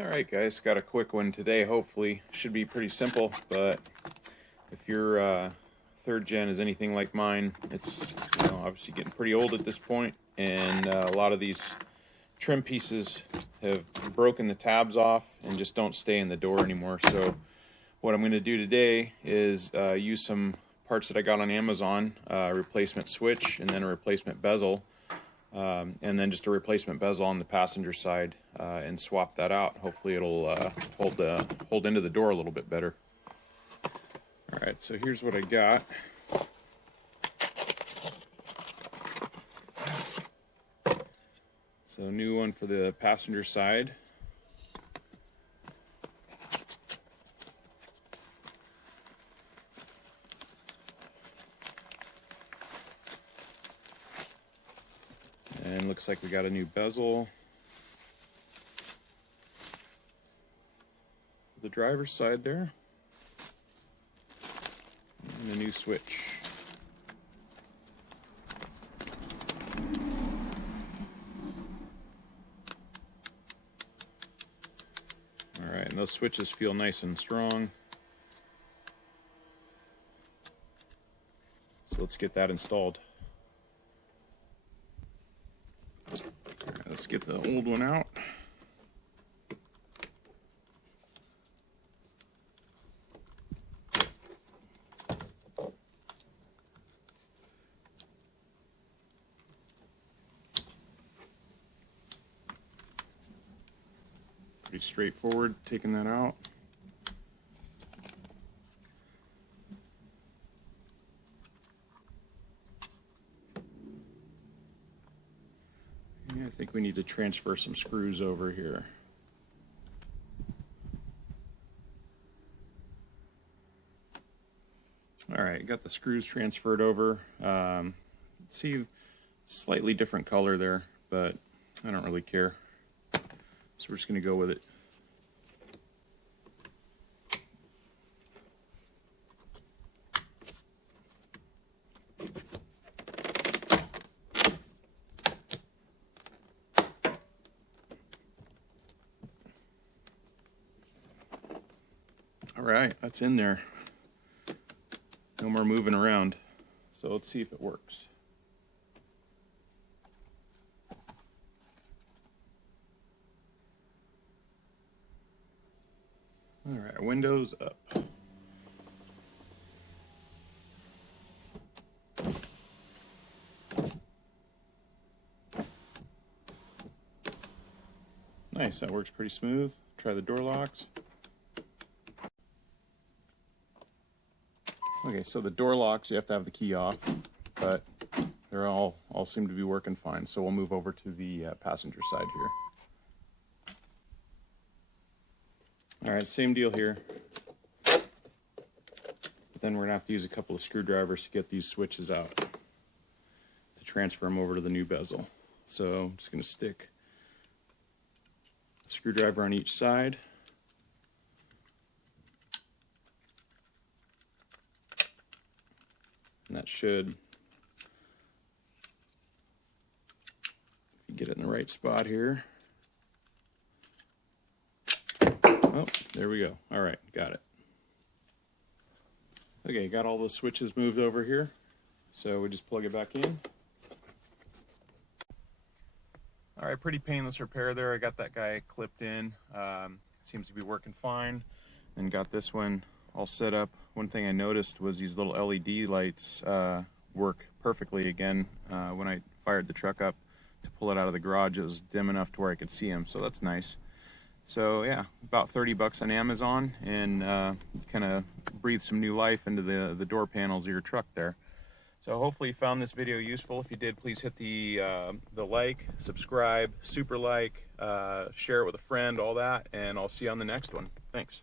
Alright guys, got a quick one today. Hopefully should be pretty simple, but if your third gen is anything like mine, it's obviously getting pretty old at this point, and a lot of these trim pieces have broken the tabs off and just don't stay in the door anymore. So what I'm going to do today is use some parts that I got on Amazon, a replacement switch and then a replacement bezel, and then just a replacement bezel on the passenger side, and swap that out. Hopefully it'll hold into the door a little bit better. Alright, so here's what I got. So new one for the passenger side. And looks like we got a new bezel. The driver's side there. And a new switch. Alright, and those switches feel nice and strong. So let's get that installed. Alright, let's get the old one out. Pretty straightforward taking that out. Yeah, I think we need to transfer some screws over here. Alright, got the screws transferred over. See, slightly different color there, but I don't really care. So we're just going to go with it. All right, that's in there. No more moving around. So let's see if it works. All right, windows up. Nice, that works pretty smooth. Try the door locks. Okay, so the door locks, you have to have the key off, but they're all seem to be working fine. So we'll move over to the passenger side here. All right, same deal here. But then we're gonna have to use a couple of screwdrivers to get these switches out to transfer them over to the new bezel. So I'm just gonna stick a screwdriver on each side. And that should, if you get it in the right spot here. Oh, there we go. All right, got it. Okay, got all the switches moved over here. So we just plug it back in. All right, pretty painless repair there. I got that guy clipped in. Seems to be working fine. And got this one all set up. One thing I noticed was these little LED lights work perfectly again. When I fired the truck up to pull it out of the garage, it was dim enough to where I could see them, so that's nice. So yeah, about 30 bucks on Amazon, and kind of breathe some new life into the door panels of your truck there. So hopefully you found this video useful. If you did, please hit the like, subscribe, super like, share it with a friend, all that, and I'll see you on the next one. Thanks.